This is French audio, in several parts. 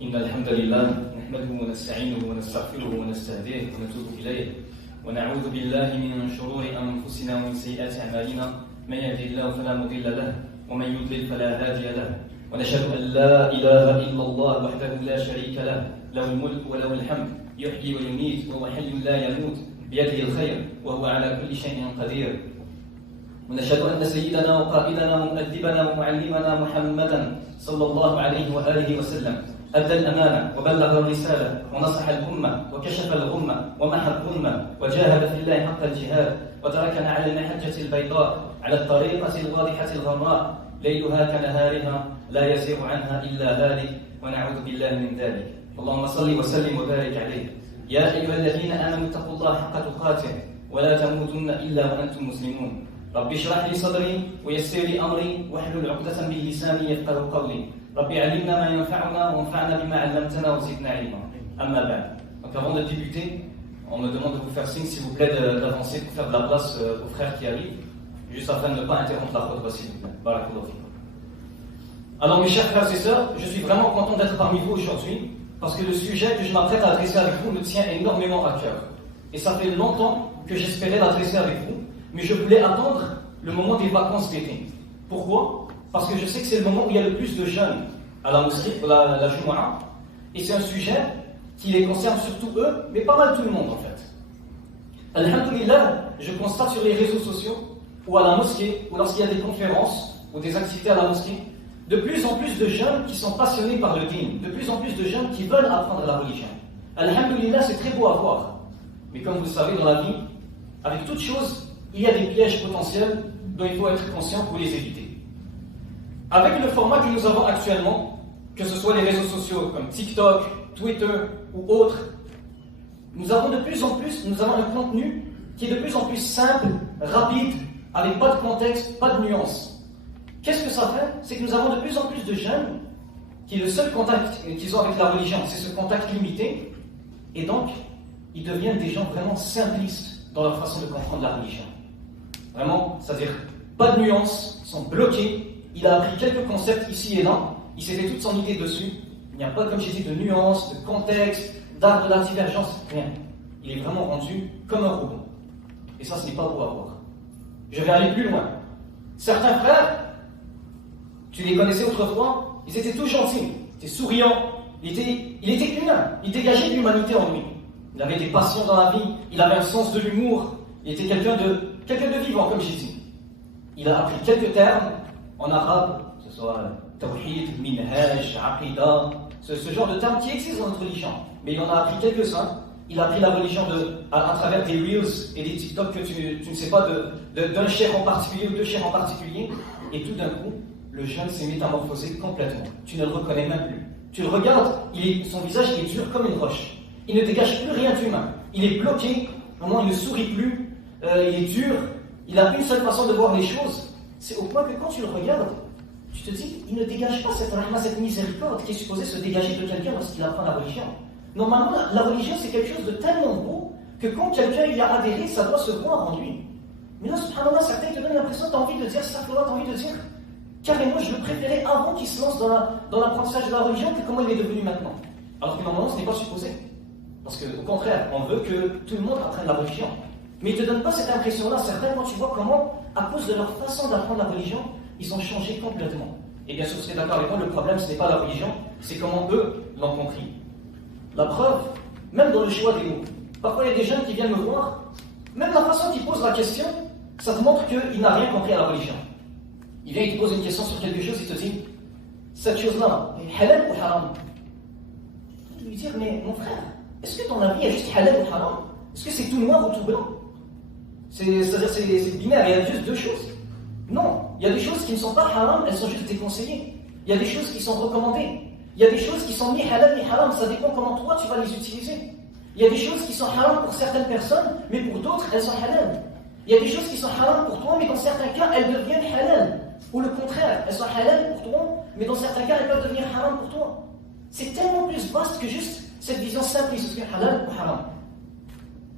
إن الحمد لله نحمده ونستعينه ونستغفره ونستهديه ونتوب إليه ونعوذ بالله من شرور أنفسنا ومن سيئات أعمالنا من يهده الله فلا مضل له ومن يضلل فلا هادي له ونشهد أن لا إله إلا الله وحده لا شريك له له الملك وله الحمد يحيي ويميت وهو حي لا يموت بيده الخير وهو على كل شيء قدير ونشهد أن سيدنا وقائدنا ومؤدبنا ومعلمنا محمدا صلى الله عليه وآله وسلم أدى الأمانة وبلغ الرسالة ونصح الأمة وكشف الغمة ومحى الظلمة وجاهد في الله حق الجهاد وتركنا على المحجة البيضاء على الطريقة الواضحة الغراء ليلها كنهارها لا يزيغ عنها إلا هالك ونعوذ بالله من ذلك اللهم صل وسلم وبارك عليه يا أيها الذين آمنوا اتقوا الله حق تقاته ولا تموتن إلا وأنتم مسلمون رب اشرح لي صدري ويسر لي أمري واحلل عقدة من لساني يفقهوا قولي ربي علمنا ما ينفعنا وانفعنا بما علمتنا وزدنا علما أما بعد. Donc avant de débuter, on me demande de vous faire signe s'il vous plaît d'avancer pour faire de la place aux frères qui arrivent, juste afin de ne pas interrompre la khutba s'il vous plaît. Barakallahu fikum. Alors mes chers frères et sœurs, je suis vraiment content d'être parmi vous aujourd'hui parce que le sujet que je m'apprête à adresser avec vous me tient énormément à cœur. Et ça fait longtemps que j'espérais l'adresser avec vous, mais je voulais attendre le moment des vacances d'été. Pourquoi ? Parce que je sais que c'est le moment où il y a le plus de jeunes à la mosquée, pour la Jumu'ah, et c'est un sujet qui les concerne surtout eux, mais pas mal tout le monde en fait. Alhamdulillah, je constate sur les réseaux sociaux, ou à la mosquée, ou lorsqu'il y a des conférences, ou des activités à la mosquée, de plus en plus de jeunes qui sont passionnés par le dîn, de plus en plus de jeunes qui veulent apprendre la religion. Alhamdulillah, c'est très beau à voir. Mais comme vous le savez, dans la vie, avec toute chose, il y a des pièges potentiels dont il faut être conscient pour les éviter. Avec le format que nous avons actuellement, que ce soit les réseaux sociaux comme TikTok, Twitter ou autres, nous avons un contenu qui est de plus en plus simple, rapide, avec pas de contexte, pas de nuances. Qu'est-ce que ça fait ? C'est que nous avons de plus en plus de jeunes qui le seul contact qu'ils ont avec la religion, c'est ce contact limité, et donc ils deviennent des gens vraiment simplistes dans leur façon de comprendre la religion. Vraiment, c'est-à-dire pas de nuances, ils sont bloqués. Il a appris quelques concepts ici et là, il s'est fait toute son idée dessus. Il n'y a pas, comme j'ai dit, de nuances, de contexte, d'art de la divergence, rien. Il est vraiment rendu comme un robot. Et ça, ce n'est pas beau à voir. Je vais aller plus loin. Certains frères, tu les connaissais autrefois, ils étaient tous gentils, ils étaient souriants, il était humain, il dégageait de l'humanité en lui. Il avait des passions dans la vie, il avait un sens de l'humour, il était quelqu'un de vivant, comme j'ai dit. Il a appris quelques termes en arabe, que ce soit tawhid, minhaj, aqidah, ce genre de termes qui existent dans notre religion. Mais il en a appris quelques-uns. Il a appris la religion à travers des reels et des TikTok que tu ne sais pas d'un cheikh en particulier ou deux cheikhs en particulier. Et tout d'un coup, le jeune s'est métamorphosé complètement. Tu ne le reconnais même plus. Tu le regardes, son visage est dur comme une roche. Il ne dégage plus rien d'humain. Il est bloqué, vraiment, il ne sourit plus, il est dur. Il a une seule façon de voir les choses. C'est au point que quand tu le regardes, tu te dis, il ne dégage pas cette rahma, cette miséricorde qui est supposée se dégager de quelqu'un lorsqu'il apprend la religion. Normalement, la religion, c'est quelque chose de tellement beau que quand quelqu'un y a adhéré, ça doit se voir en lui. Mais là, subhanallah, certains te donnent l'impression que tu as envie de dire, ça, tu as envie de dire, carrément, je le préférais avant qu'il se lance dans l'apprentissage de la religion que comment il est devenu maintenant. Alors que normalement, ce n'est pas supposé. Parce qu'au contraire, on veut que tout le monde apprenne la religion. Mais ils ne te donnent pas cette impression-là. Certains, quand tu vois comment, à cause de leur façon d'apprendre la religion, ils ont changé complètement. Et bien sûr, vous êtes d'accord avec moi, le problème, ce n'est pas la religion, c'est comment eux l'ont compris. La preuve, même dans le choix des mots. Parfois, il y a des jeunes qui viennent me voir, même la façon qu'ils posent la question, ça te montre qu'il n'a rien compris à la religion. Il vient, il te pose une question sur quelque chose, il te dit, cette chose-là, est halal ou haram ? Je vais lui dire, mais mon frère, est-ce que ton avis est juste halal ou haram ? Est-ce que c'est tout noir ou tout blanc ? C'est-à-dire c'est binaire, il y a juste deux choses. Non, il y a des choses qui ne sont pas haram, elles sont juste déconseillées. Il y a des choses qui sont recommandées. Il y a des choses qui sont ni halal ni haram, ça dépend comment toi tu vas les utiliser. Il y a des choses qui sont haram pour certaines personnes, mais pour d'autres elles sont halal. Il y a des choses qui sont haram pour toi, mais dans certains cas elles deviennent halal. Ou le contraire, elles sont halal pour toi, mais dans certains cas elles peuvent devenir haram pour toi. C'est tellement plus vaste que juste cette vision simple, est-ce que halal ou haram.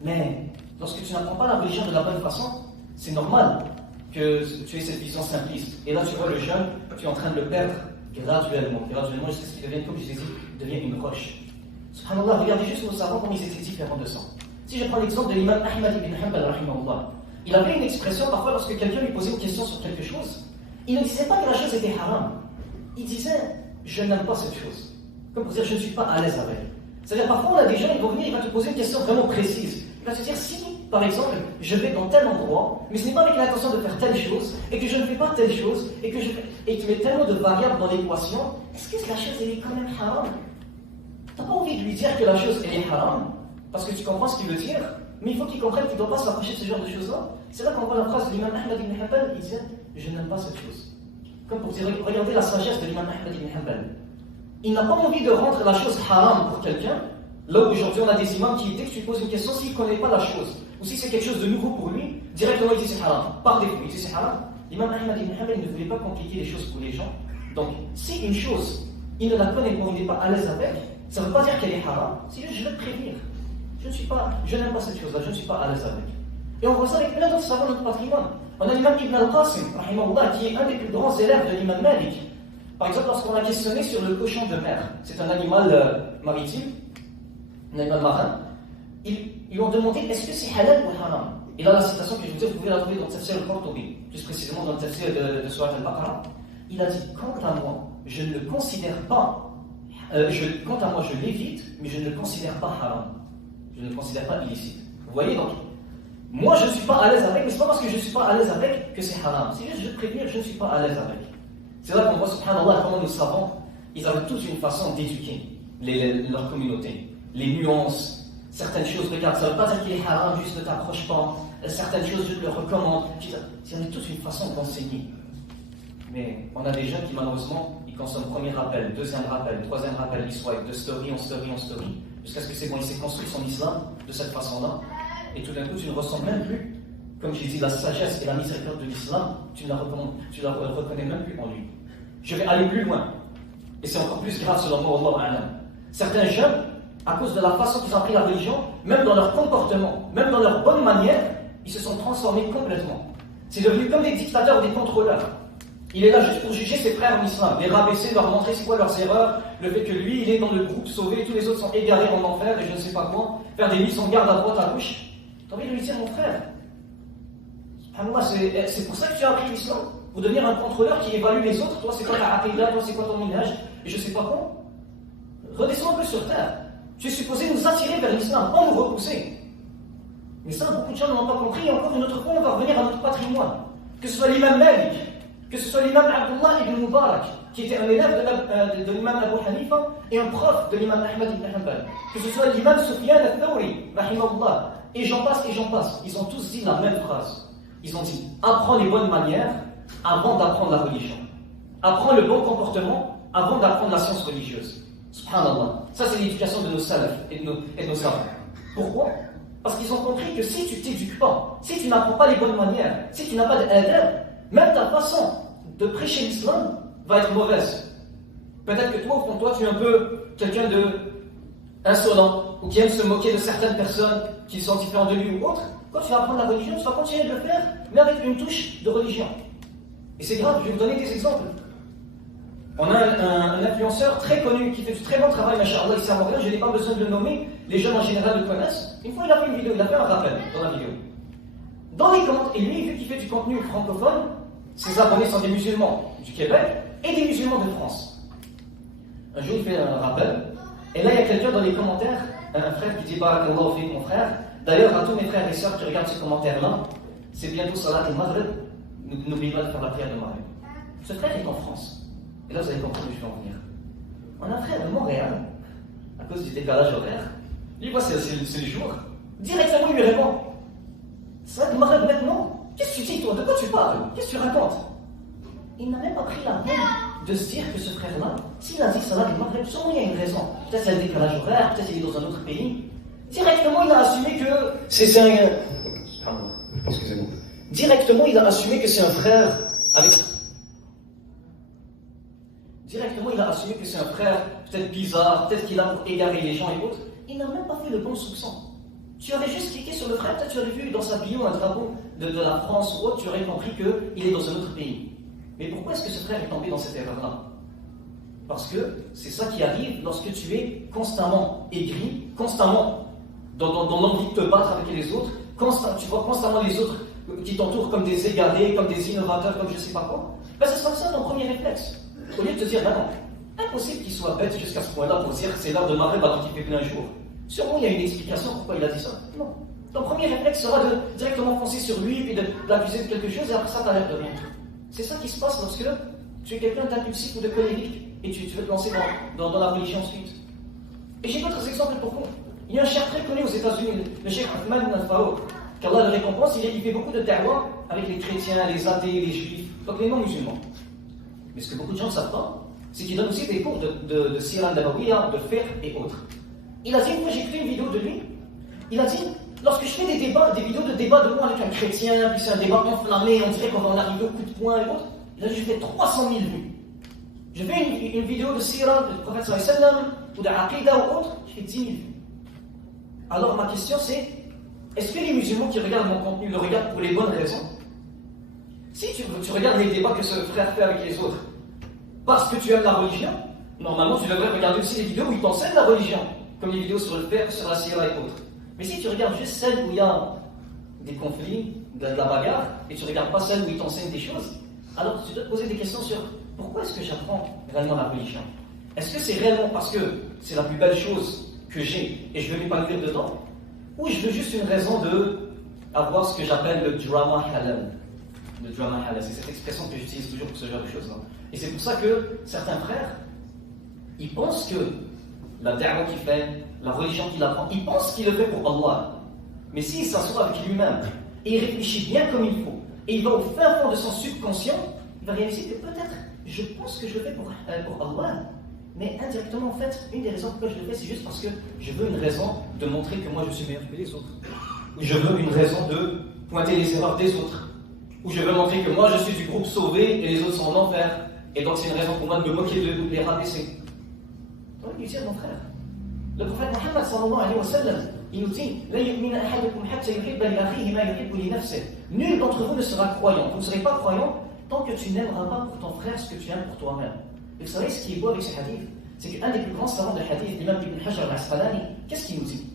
Mais lorsque tu n'apprends pas la religion de la bonne façon, c'est normal que tu aies cette vision simpliste. Et là, tu vois le jeune, tu es en train de le perdre graduellement, jusqu'à ce qu'il devienne, comme je l'ai dit, devienne une roche. Subhanallah, regardez juste nos savants comme ils étaient différents de ça. Si je prends l'exemple de l'imam Ahmad ibn Hanbal, rahimahullah, il avait une expression parfois lorsque quelqu'un lui posait une question sur quelque chose, il ne disait pas que la chose était haram. Il disait, je n'aime pas cette chose. Comme pour dire, je ne suis pas à l'aise avec. C'est-à-dire, parfois, on a des gens, ils vont venir, il va te poser une question vraiment précise. Il va te dire, si, par exemple, je vais dans tel endroit, mais ce n'est pas avec l'intention de faire telle chose, et que je ne fais pas telle chose, et que tu mets tellement de variables dans l'équation, est-ce que la chose, elle est quand même haram? Tu n'as pas envie de lui dire que la chose, elle est haram, parce que tu comprends ce qu'il veut dire, mais il faut qu'il comprenne qu'il ne doit pas s'approcher de ce genre de choses-là. C'est là qu'on voit la phrase de l'imam Ahmad ibn Hanbal, il disait, je n'aime pas cette chose. Comme pour dire, regardez la sagesse de l'imam Ahmad ibn Hanbal. Il n'a pas envie de rendre la chose haram pour quelqu'un. Là où aujourd'hui on a des imams qui, dès que tu lui poses une question, s'il ne connaît pas la chose, ou si c'est quelque chose de nouveau pour lui, directement il dit c'est haram. Par défaut, il dit c'est haram. L'imam Ahmad ibn Hanbal ne voulait pas compliquer les choses pour les gens. Donc, si une chose, il ne la connaît pas, il n'est pas à l'aise avec, ça ne veut pas dire qu'elle est haram, c'est juste je vais te prévenir. Je n'aime pas cette chose-là, je ne suis pas à l'aise avec. Et on voit ça avec plein d'autres savants de notre patrimoine. On a l'imam Ibn al-Qasim, rahimahullah, qui est un des plus grands élèves de l'imam Malik. Par exemple, lorsqu'on a questionné sur le cochon de mer, c'est un animal maritime, un animal marin, ils lui ont demandé est-ce que c'est halal ou haram. Et là, la citation que je vous dis, vous pouvez la trouver dans le tafsir al-Qurtubi, plus précisément dans le tafsir de Surat al-Baqarah. Il a dit quant à moi, je ne le considère pas, quant à moi, je l'évite, mais je ne le considère pas haram. Je ne le considère pas illicite. Vous voyez donc, moi je ne suis pas à l'aise avec, mais ce n'est pas parce que je ne suis pas à l'aise avec que c'est haram. C'est juste, je préviens, je ne suis pas à l'aise avec. C'est là qu'on voit, subhanallah, comment nos savants, ils avaient tous une façon d'éduquer leur communauté. Les nuances, certaines choses, regarde, ça ne veut pas dire qu'il est haram, juste ne t'approche pas. Certaines choses, je te le recommande. Ils avaient toute une façon d'enseigner. Mais on a des jeunes qui, malheureusement, ils consomment premier rappel, deuxième rappel, troisième rappel, ils swipe de story en story en story, jusqu'à ce que c'est bon, il s'est construit son islam de cette façon-là. Et tout d'un coup, tu ne ressens même plus, comme j'ai dit, la sagesse et la miséricorde de l'islam, tu ne la reconnais même plus en lui. Je vais aller plus loin. Et c'est encore plus grave selon moi, Allah. Certains jeunes, à cause de la façon qu'ils ont appris la religion, même dans leur comportement, même dans leur bonne manière, ils se sont transformés complètement. C'est devenu comme des dictateurs, des contrôleurs. Il est là juste pour juger ses frères en islam, les rabaisser, leur montrer c'est quoi leurs erreurs, le fait que lui, il est dans le groupe sauvé, tous les autres sont égarés en enfer et je ne sais pas quoi, faire des mises en garde à droite, à gauche. Tu as envie de lui dire, mon frère, c'est pour ça que tu as appris l'islam, pour devenir un contrôleur qui évalue les autres. Toi, c'est quoi ta aqidah, toi, c'est quoi ton minhaj, et je ne sais pas quoi. Redescends un peu sur terre. Tu es supposé nous attirer vers l'islam, pas nous repousser. Mais ça, beaucoup de gens n'ont pas compris, et encore une autre fois, on va revenir à notre patrimoine. Que ce soit l'imam Malik, que ce soit l'imam Abdullah ibn Mubarak, qui était un élève de l'imam Abu Hanifa et un prof de l'imam Ahmad ibn Hanbal, que ce soit l'imam Sufyan al-Thawri, rahimahullah, et j'en passe, ils ont tous dit la même phrase. Ils ont dit, apprends les bonnes manières avant d'apprendre la religion. Apprends le bon comportement avant d'apprendre la science religieuse. Subhanallah. Ça, c'est l'éducation de nos salafs et de nos savants. Pourquoi? Parce qu'ils ont compris que si tu ne t'éduques pas, si tu n'apprends pas les bonnes manières, si tu n'as pas d'adab, même ta façon de prêcher l'islam va être mauvaise. Peut-être que toi, au fond de toi, tu es un peu quelqu'un de insolent, ou qui aime se moquer de certaines personnes qui sont différentes de lui ou autres. Quand tu vas apprendre la religion, tu vas continuer de le faire, mais avec une touche de religion. Et c'est grave, je vais vous donner des exemples. On a un influenceur très connu qui fait du très bon travail, machallah, il sert à rien, je n'ai pas besoin de le nommer, les jeunes en général le connaissent. Une fois, il a fait une vidéo, il a fait un rappel dans la vidéo. Dans les commentaires, et lui, vu qu'il fait du contenu francophone, ses abonnés sont des musulmans du Québec et des musulmans de France. Un jour, il fait un rappel, et là, il y a quelqu'un dans les commentaires, un frère qui dit Barakallahu fik, mon frère. D'ailleurs, à tous mes frères et sœurs qui regardent ce commentaire-là, c'est bientôt Salat al-Maghrib, n'oubliez pas de faire la prière de Maghrib. Ce frère est en France. Et là, vous allez comprendre où je vais en venir. On a un frère de Montréal, à cause du décalage horaire. Lui, voit c'est le jour. Directement, il lui répond Salat al-Maghrib maintenant? Qu'est-ce que tu dis, toi? De quoi tu parles? Qu'est-ce que tu racontes? Il n'a même pas pris la peine de se dire que ce frère-là, s'il a dit Salat al-Maghrib, sûrement il y a une raison. Peut-être c'est un décalage horaire, peut-être il est dans un autre pays. Directement, il a assumé que c'est un. Excusez-moi. Directement, il a assumé que c'est un frère avec. Directement, il a assumé que c'est un frère peut-être bizarre, peut-être qu'il a pour égarer les gens et autres. Il n'a même pas fait le bon soupçon. Tu aurais juste cliqué sur le frère, peut-être tu aurais vu dans sa bio un drapeau de la France ou autre, tu aurais compris qu'il est dans un autre pays. Mais pourquoi est-ce que ce frère est tombé dans cette erreur-là? Parce que c'est ça qui arrive lorsque tu es constamment aigri, constamment dans l'envie de te battre avec les autres, tu vois constamment les autres qui t'entourent comme des égarés, comme des innovateurs, comme je ne sais pas quoi. Ben, ce sera ça ton premier réflexe. Au lieu de te dire, non, impossible qu'il soit bête jusqu'à ce point-là pour dire que c'est l'heure de Maghreb alors qu'il fait plein jour. Sûrement, il y a une explication pourquoi il a dit ça. Non. Ton premier réflexe sera de directement foncer sur lui, puis de l'accuser de quelque chose, et après ça, tu as l'air de rien. C'est ça qui se passe lorsque tu es quelqu'un d'impulsif ou de colérique, et tu veux te lancer dans la religion ensuite. Et j'ai d'autres exemples pour vous. Il y a un cheikh très connu aux États-Unis, le cheikh Othman ibn al-Farouk, qu'Allah le récompense, il fait beaucoup de da'wah avec les chrétiens, les athées, les juifs, donc les non-musulmans. Mais ce que beaucoup de gens ne savent pas, c'est qu'il donne aussi des cours de Sira Nabawiya, de fiqh et autres. Il a dit, moi j'ai écouté une vidéo de lui, il a dit, lorsque je fais des vidéos de débat de moi avec un chrétien, puis c'est un débat enflammé, on dirait qu'on va en arriver au coup de poing et autres, il a dit, je fais 300 000 vues. Je fais une vidéo de Sira, du prophète sallallahu alayhi wa sallam, ou d'Aqidah ou autre, je fais 10 000 vues. Alors ma question c'est, est-ce que les musulmans qui regardent mon contenu le regardent pour les bonnes raisons? Si tu regardes les débats que ce frère fait avec les autres, parce que tu aimes la religion, normalement tu devrais regarder aussi les vidéos où il t'enseigne la religion, comme les vidéos sur le père, sur la sira et autres. Mais si tu regardes juste celles où il y a des conflits, de la bagarre, et tu ne regardes pas celles où il t'enseigne des choses, alors tu dois te poser des questions sur pourquoi est-ce que j'apprends réellement la religion? Est-ce que c'est réellement parce que c'est la plus belle chose que j'ai et je veux m'épanouir dedans, ou je veux juste une raison de avoir ce que j'appelle le drama halal? Le drama halal, c'est cette expression que j'utilise toujours pour ce genre de choses-là. Et c'est pour ça que certains frères, ils pensent que la da'wah qu'il fait, la religion qu'il apprend, ils pensent qu'il le fait pour Allah. Mais s'il s'assoit avec lui-même et il réfléchit bien comme il faut, et il va au fin fond de son subconscient, il va réaliser que peut-être, je pense que je le fais pour Allah, mais indirectement, en fait, une des raisons pourquoi je le fais, c'est juste parce que je veux une raison de montrer que moi je suis meilleur que les autres. Ou je veux une raison de pointer les erreurs des autres. Ou je veux montrer que moi je suis du groupe sauvé et les autres sont en enfer. Et donc c'est une raison pour moi de me moquer d'eux ou de les rabaisser. Tu vois, lui dire mon frère. Le prophète Mohammed sallallahu alayhi wa sallam, il nous dit « La yu'mina ahadukum hatta yuhibba li akhihi ma yuhibbu li nafsihi » Nul d'entre vous ne sera croyant. Vous ne serez pas croyant tant que tu n'aimeras pas pour ton frère ce que tu aimes pour toi-même. Et vous savez ce qui est beau avec ce hadith, c'est qu'un des plus grands savants de hadith, l'imam Ibn Hajar al-Asqalani, qu'est-ce qu'il nous dit?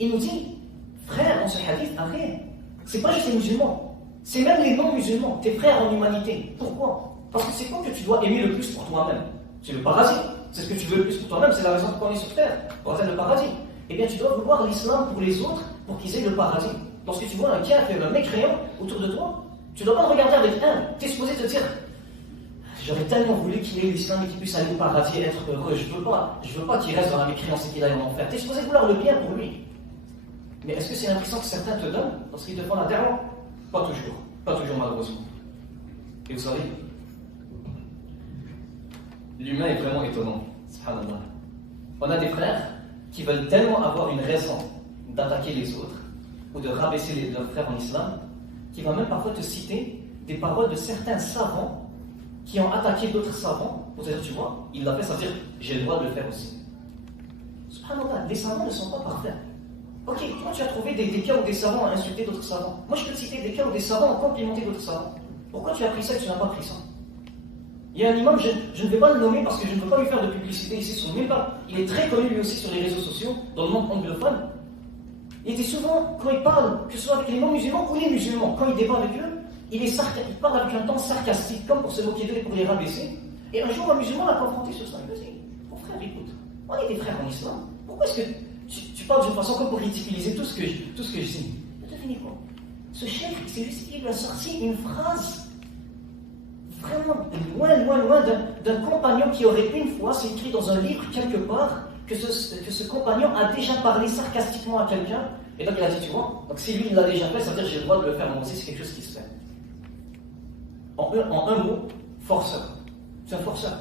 Il nous dit, frère, dans ce hadith, arrête, c'est pas juste les musulmans, c'est même les non-musulmans, tes frères en humanité. Pourquoi? Parce que c'est quoi que tu dois aimer le plus pour toi-même? C'est le paradis, c'est ce que tu veux le plus pour toi-même, c'est la raison pour laquelle on est sur terre, pour atteindre le paradis. Eh bien, tu dois vouloir l'islam pour les autres, pour qu'ils aient le paradis. Lorsque tu vois un kafir, un mécréant autour de toi, tu ne dois pas le regarder avec un, tu es supposé te dire, j'aurais tellement voulu qu'il ait l'islam et qu'il puisse aller au paradis et être heureux. Je veux pas qu'il reste dans la mécréance et qu'il aille en enfer. Tu es supposé vouloir le bien pour lui. Mais est-ce que c'est l'impression que certains te donnent lorsqu'ils te font la terre? Pas toujours. Pas toujours, malheureusement. Et vous savez, l'humain est vraiment étonnant. Subhanallah. On a des frères qui veulent tellement avoir une raison d'attaquer les autres ou de rabaisser leurs frères en islam, qui vont même parfois te citer des paroles de certains savants qui ont attaqué d'autres savants, pour dire, tu vois, il l'a fait, ça veut dire, j'ai le droit de le faire aussi. Subhanallah, les savants ne sont pas parfaits. Ok, toi tu as trouvé des cas où des savants ont insulté d'autres savants. Moi je peux te citer des cas où des savants ont complimenté d'autres savants. Pourquoi tu as pris ça et tu n'as pas pris ça? Il y a un imam, je ne vais pas le nommer parce que je ne veux pas lui faire de publicité ici sur même pas. Il est très connu lui aussi sur les réseaux sociaux, dans le monde anglophone. Il était souvent, quand il parle, que ce soit avec les non-musulmans ou les musulmans, quand il débat avec eux, il parle avec un ton sarcastique, comme pour se moquer d'eux et pour les rabaisser. Et un jour, un musulman l'a confronté sur ça. Il me dit, mon frère, écoute, on est des frères en islam. Pourquoi est-ce que tu parles d'une façon comme pour ridiculiser tout ce que je dis? Devinez quoi? Ce cheikh, c'est juste qu'il lui a sorti une phrase vraiment loin d'un compagnon qui aurait une fois, c'est écrit dans un livre quelque part, que ce compagnon a déjà parlé sarcastiquement à quelqu'un. Et donc il a dit, tu vois, donc si lui il l'a déjà fait, ça veut dire que j'ai le droit de le faire moi aussi, c'est quelque chose qui se fait. En un mot, forceur. C'est un forceur.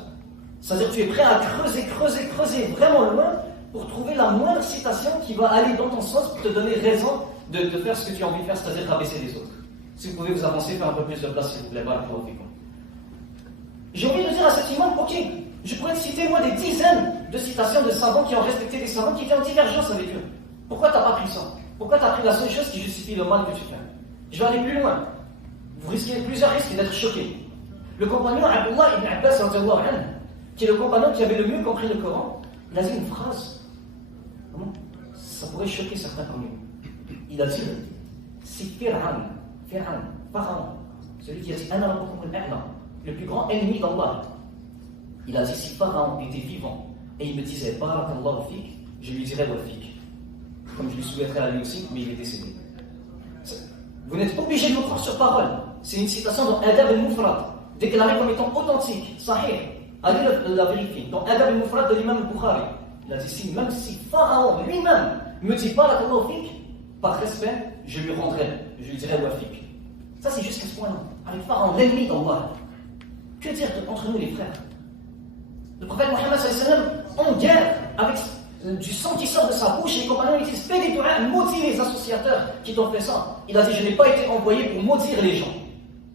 C'est-à-dire que tu es prêt à creuser vraiment loin pour trouver la moindre citation qui va aller dans ton sens pour te donner raison de faire ce que tu as envie de faire, c'est-à-dire rabaisser les autres. Si vous pouvez vous avancer, faire un peu plus de place, s'il vous plaît. J'ai envie de dire à cet imam, ok, je pourrais te citer moi des dizaines de citations de savants qui ont respecté des savants qui étaient en divergence avec eux. Pourquoi tu n'as pas pris ça? Pourquoi tu as pris la seule chose qui justifie le mal que tu fais? Je vais aller plus loin. Vous risquez plusieurs risques d'être choqués. Le compagnon Abdullah ibn Abbas, qui est le compagnon qui avait le mieux compris le Coran, il a dit une phrase. Ça pourrait choquer certains parmi nous. Il a dit, si Pharaon, celui qui a dit Ana rabbukum al-a'la, le plus grand ennemi d'Allah, il a dit si Pharaon était vivant et il me disait Barakallahu fik, je lui dirais wa fik. Comme je lui souhaiterais à lui aussi, mais il est décédé. Vous n'êtes pas obligé de me croire sur parole. C'est une citation dans Adab al-Mufrad, déclarée comme étant authentique, sahih. Allez la vérifier. Dans Adab al-Mufrad de l'imam al-Bukhari, il a dit même si Pharaon lui-même me dit Barakallahu fik, par respect, je lui rendrai, je lui dirai wa fik. Ça, c'est jusqu'à ce point-là. Avec Pharaon, l'ennemi d'Allah. Que dire entre nous, les frères? Le prophète Mohammed en guerre, avec du sang qui sort de sa bouche, et les compagnons ils disent fais des doigts, maudis les associateurs qui t'ont fait ça. Il a dit je n'ai pas été envoyé pour maudire les gens.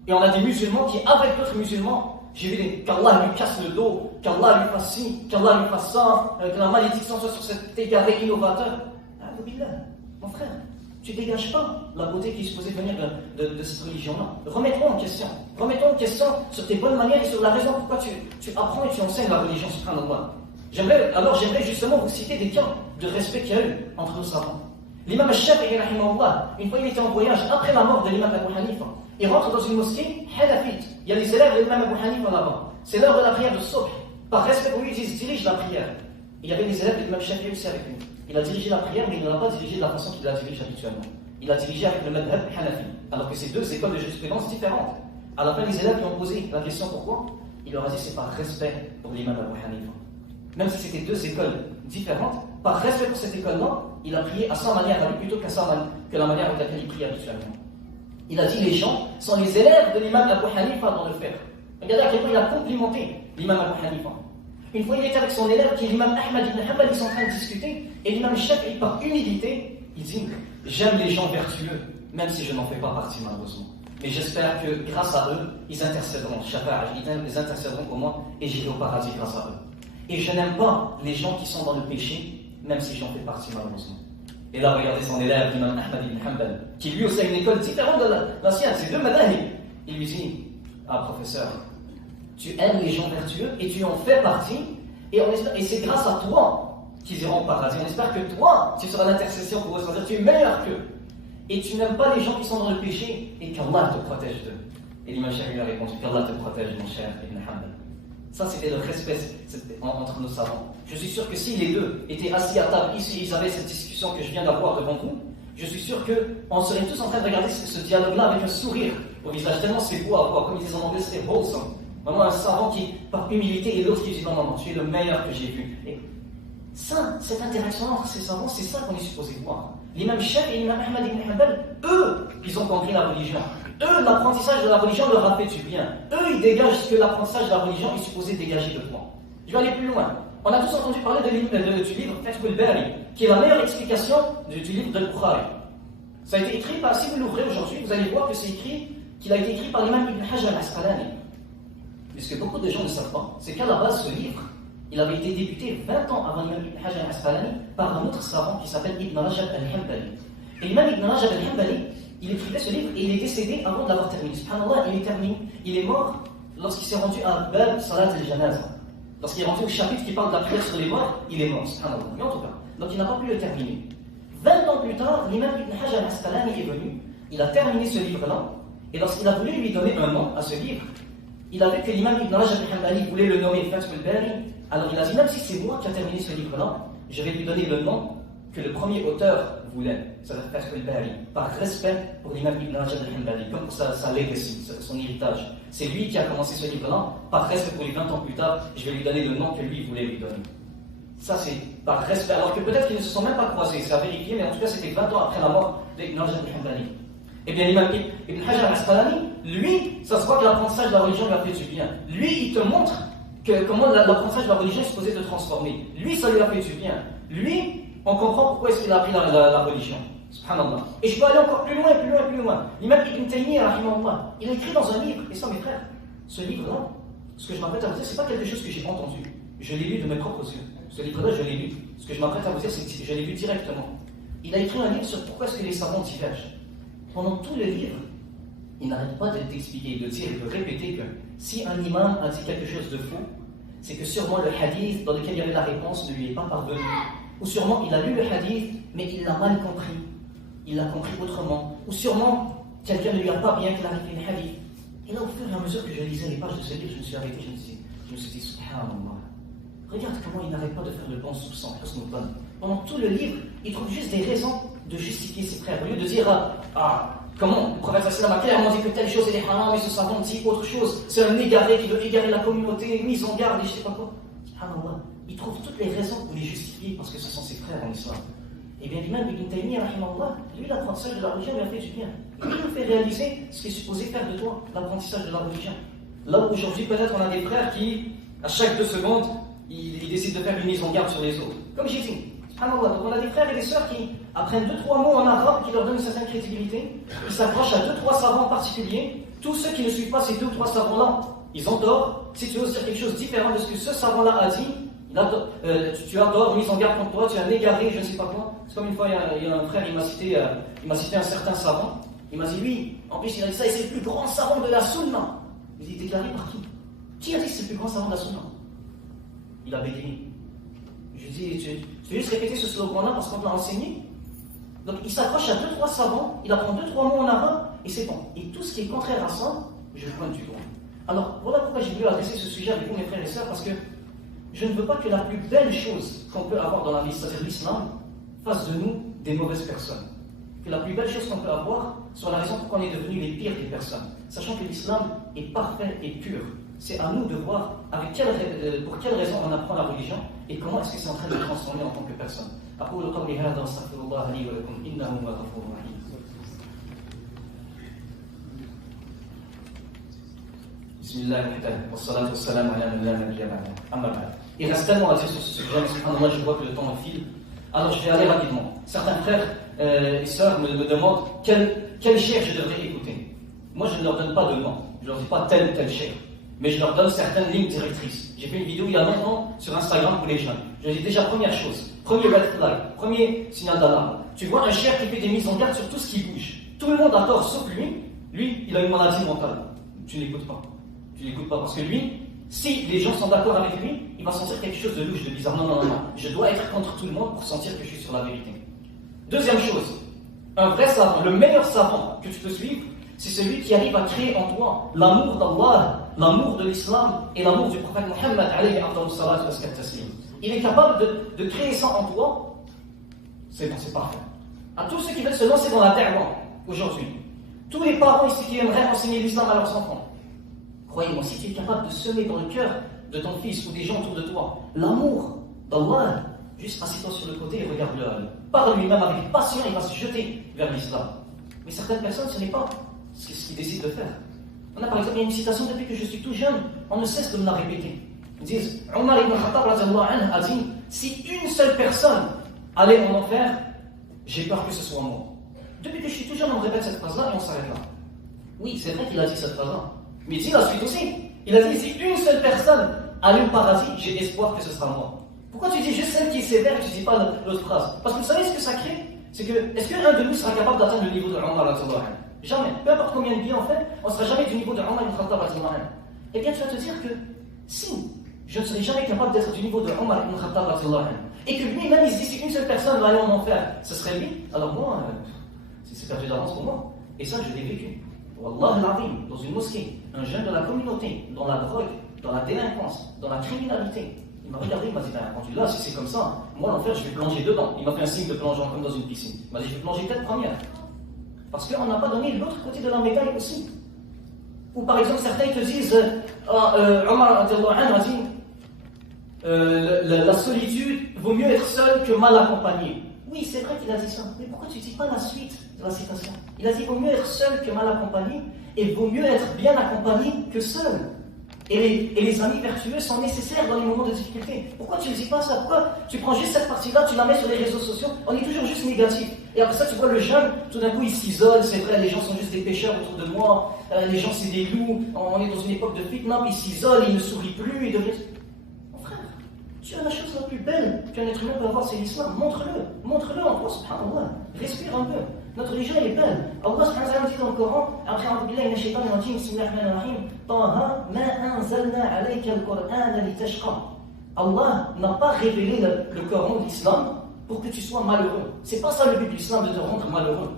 Et on a des musulmans qui, avec d'autres musulmans, j'ai vu qu'Allah lui casse le dos, qu'Allah lui fasse ci, qu'Allah lui fasse ça, que la malédiction soit sur cet égaré innovateur. Mon frère, tu ne dégages pas la beauté qui est supposée venir de cette religion-là. Remettons en question sur tes bonnes manières et sur la raison pourquoi tu apprends et tu enseignes la religion, subhanallah. J'aimerais justement vous citer des cas de respect qu'il y a eu entre nos savants. L'imam al-Shafi'i, rahimahullah, une fois il était en voyage après la mort de l'imam Abu Hanifa. Il rentre dans une mosquée, Hanafite. Il y a les élèves de l'imam Abu Hanifa là-bas. C'est l'heure de la prière de Subh. Par respect pour lui, ils dirigent la prière. Il y avait les élèves de l'imam Shafi'i aussi avec lui. Il a dirigé la prière, mais il ne l'a pas dirigé de la façon qu'il la dirige habituellement. Il a dirigé avec le madhab Hanafi, alors que c'est deux écoles de jurisprudence différentes. À la fin, les élèves lui ont posé la question pourquoi. Il leur a dit c'est par respect pour l'imam Abu Hanifa. Même si c'était deux écoles différentes, par respect pour cette école-là, il a prié à sa manière à lui plutôt que la manière avec laquelle il prie habituellement. Il a dit les gens sont les élèves de l'imam Abu Hanifa dans le fiqh. Regardez à quel point il a complimenté l'imam Abu Hanifa. Une fois, il était avec son élève qui est l'imam Ahmad ibn Hanbal, ils sont en train de discuter, et l'imam Shafi'i, par humilité, il dit j'aime les gens vertueux, même si je n'en fais pas partie malheureusement. Mais j'espère que grâce à eux, ils intercéderont, ils intercéderont pour moi, et j'irai au paradis grâce à eux. Et je n'aime pas les gens qui sont dans le péché, même si j'en fais partie malheureusement. Et là, regardez son élève, l'imam Ahmad ibn Hanbal, qui lui aussi a une école différente de la sienne, c'est deux madahib. Il lui dit professeur, tu aimes les gens vertueux et tu en fais partie, et c'est grâce à toi qu'ils iront au paradis. On espère que toi, tu seras l'intercession pour eux, c'est-à-dire que tu es meilleur qu'eux. Et tu n'aimes pas les gens qui sont dans le péché et qu'Allah te protège d'eux. Et l'imam Shafi'i lui a répondu qu'Allah te protège, mon cher Ibn Hanbal. Ça, c'était le respect entre nos savants. Je suis sûr que si les deux étaient assis à table ici, ils avaient cette discussion que je viens d'avoir devant vous, je suis sûr qu'on serait tous en train de regarder ce dialogue-là avec un sourire au visage, tellement c'est beau à voir, comme ils disent en anglais, c'est wholesome. Vraiment un savant qui, par humilité, et l'autre qui dit non, tu es le meilleur que j'ai vu. Et ça, cette interaction entre ces savants, c'est ça qu'on est supposé voir. L'imam Shafi'i et l'imam Ahmad ibn Hanbal, eux, ils ont compris la religion. Eux, l'apprentissage de la religion leur a fait du bien. Eux, ils dégagent ce que l'apprentissage de la religion est supposé dégager de toi. Je vais aller plus loin. On a tous entendu parler du livre Fath al-Bari, qui est la meilleure explication du livre de Bukhari. Ça a été écrit par, si vous l'ouvrez aujourd'hui, vous allez voir que c'est écrit, qu'il a été écrit par l'imam Ibn Hajar al-Asqalani. Mais ce que beaucoup de gens ne savent pas, c'est qu'à la base, ce livre, il avait été débuté 20 ans avant l'imam Ibn Hajar al-Asqalani par un autre savant qui s'appelle Ibn Rajab al-Hanbali. Et l'imam Ibn Rajab al-Hanbali, il écrivait ce livre et il est décédé avant de l'avoir terminé. Subhanallah, il est mort lorsqu'il s'est rendu à Bab Salat al-Janaza. Lorsqu'il est rendu au chapitre qui parle de la prière sur les morts, il est mort, subhanallah. Mais en tout cas, donc il n'a pas pu le terminer. 20 ans plus tard, l'imam Ibn Hajar al-Asqalani est venu, il a terminé ce livre-là, et lorsqu'il a voulu lui donner un nom à ce livre, il a vu que l'imam Ibn Rajab al-Hanbali voulait le nommer Fath al-Bari, alors il a dit même si c'est moi qui a terminé ce livre-là, je vais lui donner le nom que le premier auteur voulait, c'est-à-dire Fath al-Bari, par respect pour l'imam Ibn Rajab al-Hanbali, comme pour sa legacy, son héritage. C'est lui qui a commencé ce livre-là, par respect pour lui 20 ans plus tard, je vais lui donner le nom que lui voulait lui donner. Ça c'est par respect, alors que peut-être qu'ils ne se sont même pas croisés, c'est à vérifier, mais en tout cas c'était 20 ans après la mort d'Ibn Rajab al-Hanbali. Eh bien l'imam Ibn Hajar al-Asqalani, lui, ça se voit que l'apprentissage de la religion lui a fait du bien. Lui, il te montre comment l'apprentissage de la religion est supposé te transformer. Lui, ça lui a fait du bien. Lui, on comprend pourquoi est-ce qu'il a appris la religion. Subhanallah. Et je peux aller encore plus loin. L'imam Ibn Taymiyyah, rahimahullah, il a écrit dans un livre, et ça mes frères, ce livre-là, ce que je m'apprête à vous dire, c'est pas quelque chose que j'ai entendu. Je l'ai lu de mes propres yeux. Ce livre-là, je l'ai lu. Ce que je m'apprête à vous dire, c'est que je l'ai lu directement. Il a écrit un livre sur pourquoi est-ce que les savants divergent. Pendant tout le livre, il n'arrête pas d'expliquer, de dire et de répéter que si un imam a dit quelque chose de faux, c'est que sûrement le hadith dans lequel il y avait la réponse ne lui est pas parvenu. Ou sûrement il a lu le hadith, mais il l'a mal compris. Il l'a compris autrement. Ou sûrement quelqu'un ne lui a pas bien clarifié le hadith. Et là, au fur et à mesure que je lisais les pages de ce livre, je me suis arrêté, je me suis dit, subhanallah. Regarde comment il n'arrête pas de faire le bon soupçon. Pendant tout le livre, il trouve juste des raisons de justifier ses frères. Au lieu de dire, comment le prophète sallam a clairement dit que telle chose est haram, et ce savant dit autre chose, c'est un égaré qui veut égarer la communauté, mise en garde, et je ne sais pas quoi. Subhanallah. Il trouve toutes les raisons pour les justifier parce que ce sont ses frères en islam. Et bien l'imam Ibn Taymiyyah, lui, l'apprentissage de la religion lui a fait du bien. Il nous fait réaliser ce qui est supposé faire de toi, l'apprentissage de la religion. Là où aujourd'hui, peut-être, on a des frères qui, à chaque 2 secondes, ils décident de faire une mise en garde sur les autres. Comme j'ai dit, subhanallah, donc on a des frères et des sœurs qui apprennent 2-3 mots en arabe qui leur donnent une certaine crédibilité. Ils s'approchent à 2-3 savants en particulier. Tous ceux qui ne suivent pas ces 2 ou 3 savants-là, ils ont tort. Si tu oses dire quelque chose de différent de ce que ce savant-là a dit, tu as tort, mise en garde contre toi, tu es un égaré, je ne sais pas quoi. C'est comme une fois, il y a un frère, il m'a cité un certain savant. Il m'a dit, lui, en plus il a dit ça, et c'est le plus grand savant de la sunna. Il dit, déclaré par qui? Qui a dit que c'est le plus grand savant de la sunna? Il a bégayé. Je lui ai dit, tu veux juste répéter ce slogan-là parce qu'on te l'a enseigné? Donc il s'accroche à 2-3 savants, il apprend 2-3 mots en arabe, et c'est bon. Et tout ce qui est contraire à ça, je pointe du doigt. Alors voilà pourquoi j'ai voulu adresser ce sujet avec vous, mes frères et sœurs, parce que je ne veux pas que la plus belle chose qu'on peut avoir dans la vie, c'est-à-dire l'islam, fasse de nous des mauvaises personnes. Que la plus belle chose qu'on peut avoir soit la raison pour laquelle on est devenu les pires des personnes. Sachant que l'islam est parfait et pur. C'est à nous de voir pour quelle raison on apprend la religion et comment est-ce que c'est en train de transformer en tant que personne. أقول قولي هذا واستغفر الله لي ولكم إنه هو الغفور الرحيم. بسم الله الرحمن والصلاة والسلام على من لا نبي بعده. أما بعد. Il reste tellement à dire sur ce sujet, mais subhanallah, je vois que le temps file. Alors je vais aller rapidement. Certains frères et sœurs me demandent quel cheikh je devrais écouter. Moi, je ne leur donne pas de nom. Je ne leur dis pas tel ou tel cheikh. Mais je leur donne certaines lignes directrices. J'ai fait une vidéo il y a longtemps sur Instagram pour les jeunes. Je dis déjà, première chose, premier red flag, premier signal d'alarme. Tu vois un cheikh qui fait des mises en garde sur tout ce qui bouge. Tout le monde a tort sauf lui. Lui, il a une maladie mentale. Tu n'écoutes pas. Tu n'écoutes pas parce que lui, si les gens sont d'accord avec lui, il va sentir quelque chose de louche, de bizarre. Non. Je dois être contre tout le monde pour sentir que je suis sur la vérité. Deuxième chose, un vrai savant, le meilleur savant que tu peux suivre, c'est celui qui arrive à créer en toi l'amour d'Allah, l'amour de l'islam et l'amour du prophète Mohammed alayhi afdalu salatu wa taslim. Il est capable de créer ça en toi, c'est parfait. À tous ceux qui veulent se lancer dans la da'wah aujourd'hui, tous les parents ici qui aimeraient enseigner l'islam à leurs enfants, croyez-moi, si tu es capable de semer dans le cœur de ton fils ou des gens autour de toi l'amour d'Allah, juste assieds-toi sur le côté et regarde-le. Par lui-même, avec passion, il va se jeter vers l'islam. Mais certaines personnes, ce n'est pas ce qu'ils décident de faire. On a par exemple une citation depuis que je suis tout jeune, on ne cesse de me la répéter. Ils disent, Omar ibn Khattab a dit, si une seule personne allait en enfer, j'ai peur que ce soit moi. Depuis que je suis tout jeune, on me répète cette phrase-là et on s'arrête là. Oui, c'est vrai qu'il a dit cette phrase-là. Mais il dit la suite aussi. Il a dit, si une seule personne allait au paradis, j'ai espoir que ce sera moi. Pourquoi tu dis juste celle qui est sévère et tu ne dis pas l'autre phrase? Parce que vous savez ce que ça crée? C'est que, est-ce qu'un de nous sera capable d'atteindre le niveau de Omar? Jamais. Peu importe combien de bien on fait, on ne sera jamais du niveau de Omar ibn Khattab. Eh bien, tu vas te dire que si je ne serai jamais capable d'être du niveau de Omar ibn Khattab, et que lui-même il se dit si une seule personne va aller en enfer, ce serait lui, alors moi, c'est perdu d'avance pour moi. Et ça, je l'ai vécu. Wallah al-Azim, dans une mosquée, un jeune de la communauté, dans la drogue, dans la délinquance, dans la criminalité. Il m'a regardé, il m'a dit, quand tu là, si c'est comme ça, moi l'enfer, je vais plonger dedans. Il m'a fait un signe de plongeon comme dans une piscine. Il m'a dit, je vais plonger tête première. Parce qu'on n'a pas donné l'autre côté de la médaille aussi. Ou par exemple, certains te disent, Omar a dit, la solitude vaut mieux être seul que mal accompagné. Oui, c'est vrai qu'il a dit ça. Mais pourquoi tu ne dis pas la suite de la citation? Il a dit, vaut mieux être seul que mal accompagné, et vaut mieux être bien accompagné que seul. Et les amis vertueux sont nécessaires dans les moments de difficulté. Pourquoi tu ne dis pas ça? Pourquoi tu prends juste cette partie-là, tu la mets sur les réseaux sociaux? On est toujours juste négatif. Et après ça, tu vois le jeune, tout d'un coup, il s'isole. C'est vrai, les gens sont juste des pécheurs autour de moi. Les gens, c'est des loups. On est dans une époque de fitna, il s'isole, il ne sourit plus, il devient... Mon frère, Tu as la chose la plus belle qu'un être humain peut avoir, c'est l'islam. Montre-le en toi, subhanallah. Respire un peu. Notre religion, elle est belle. Allah subhanahu wa ta'ala dit dans le Coran, après, A'udhu shaitan rajim, bismillahir rahmanir rahim, Taha ma anzalna alayka al-Qur'ana litashqa. Allah n'a pas révélé le Coran de l'islam pour que tu sois malheureux. C'est pas ça le but de l'islam, de te rendre malheureux.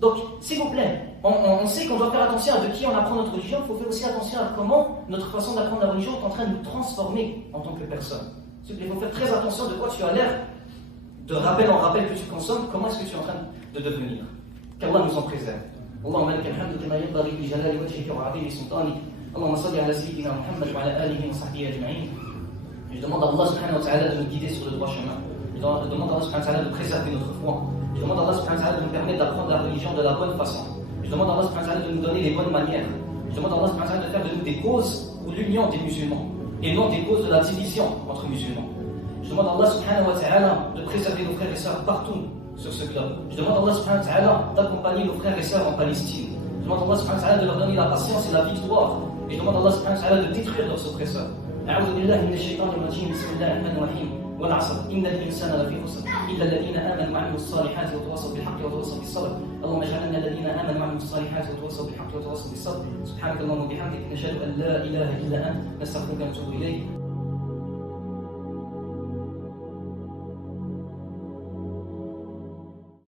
Donc, s'il vous plaît, on sait qu'on doit faire attention à de qui on apprend notre religion, il faut faire aussi attention à comment notre façon d'apprendre la religion est en train de nous transformer en tant que personne. S'il vous plaît, il faut faire très attention de quoi tu as l'air, de rappel en rappel que tu consommes, comment est-ce que tu es en train de devenir. Qu'Allah nous en préserve. Allahumma laka alhamdu kama yanbaghi li jalali wajhika wa 'azimi sultani. Allahumma salli ala sayyidina Muhammad wa ala alihi wa sahbihi ajma'in. Je demande à Allah subhanahu wa ta'ala de nous guider sur le droit chemin. Je demande à Allah subhanahu wa ta'ala de préserver notre foi. Je demande à Allah subhanahu wa ta'ala de nous permettre d'apprendre la religion de la bonne façon. Je demande à Allah subhanahu wa ta'ala de nous donner les bonnes manières. Je demande à Allah subhanahu wa ta'ala de faire de nous des causes pour l'union des musulmans et non des causes de la division entre musulmans. Je demande à Allah subhanahu wa ta'ala de préserver nos frères et sœurs partout sur ce globe. Je demande à Allah subhanahu wa ta'ala d'accompagner nos frères et sœurs en Palestine. Je demande à Allah subhanahu wa ta'ala de leur donner la patience et la victoire. Et je demande à Allah subhanahu wa ta'ala de détruire leurs oppresseurs. أعوذ بالله من الشيطان الرجيم بسم الله الرحمن الرحيم والعصر إن الإنسان لفي خسر إلا الذين آمنوا وعملوا الصالحات وتواصوا بالحق وتواصوا بالصبر اللهم اجعلنا الذين آمنوا وعملوا الصالحات وتواصوا بالحق وتواصوا بالصبر سبحانك اللهم وبحمدك نشهد أن لا إله إلا أنت نستغفرك ونتوب إليك